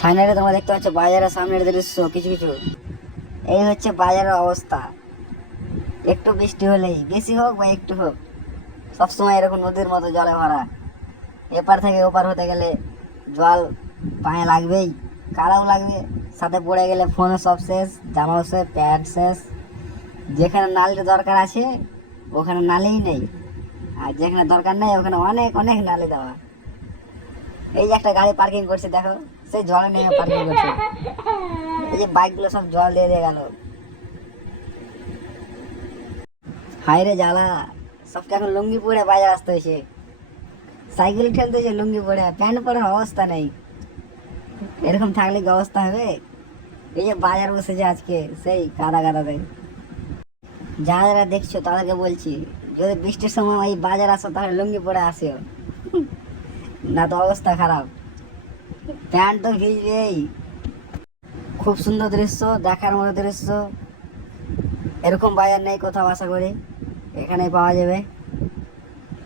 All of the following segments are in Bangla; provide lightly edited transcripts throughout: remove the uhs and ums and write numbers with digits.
ফাইনালি তোমরা দেখতে পাচ্ছ বাজারের সামনের দৃশ্য কিছু কিছু। এই হচ্ছে বাজারের অবস্থা। একটু বৃষ্টি হলেই, বেশি হোক বা একটু হোক, সবসময় এরকম নদীর মতো জলে ভরা। এপার থেকে ওপার হতে গেলে জল পায়ে লাগবেই, কাদাও লাগবে, সাথে পড়ে গেলে ফোনে সব শেষ, জামাও শেষ, প্যান্ট শেষ। যেখানে নালির দরকার আছে ওখানে নালিই নেই, আর যেখানে দরকার নেই ওখানে অনেক অনেক নালি দেওয়া। এই যে একটা গাড়ি পার্কিং করছে দেখো, সেই জলে নেমে পার্কিং করছে। এই যে বাইকগুলো সব জল দিয়ে দিয়ে গেল। হায় রে জ্বালা, সবকে এখন লুঙ্গি পরে বাজার আসতে হয়েছে। সাইকেল ঠেলতেছে লুঙ্গি পরে, প্যান্ট পরে অবস্থা নেই। এরকম থাকলে কি অবস্থা হবে? এই যে বাজার বসেছে আজকে, সেই কাদা কাদাতে। যারা যারা দেখছো তাদেরকে বলছি, যদি বৃষ্টির সময় এই বাজার আসো তাহলে লুঙ্গি পরে আসিও, না তো অবস্থা খারাপ, প্যান্ট তো ভিজবেই। খুব সুন্দর দৃশ্য, দেখার মতো দৃশ্য। এরকম বাজার নেই কোথাও, আশা করি এখানেই পাওয়া যাবে।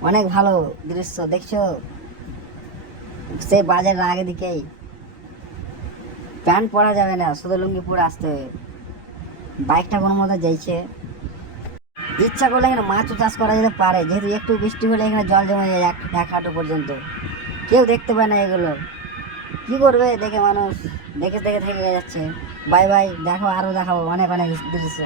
অনেক ভালো দৃশ্য দেখছো, সেই বাজারের আগে দিকেই। প্যান্ট পরা যাবে না, শুধু লুঙ্গি পরে আসতে হবে। বাইকটা কোনো মতো যাইছে। ইচ্ছা করলে এখানে মাছও চাষ করা যেতে পারে, যেহেতু একটু বৃষ্টি হলে এখানে জল জমে যায় এক হাঁটু পর্যন্ত। কেউ দেখতে পায় না এগুলো, কি করবে দেখে মানুষ, দেখে দেখে থেকে যাচ্ছে। বাই বাই, দেখো আরো দেখাবো অনেক অনেক দৃশ্য।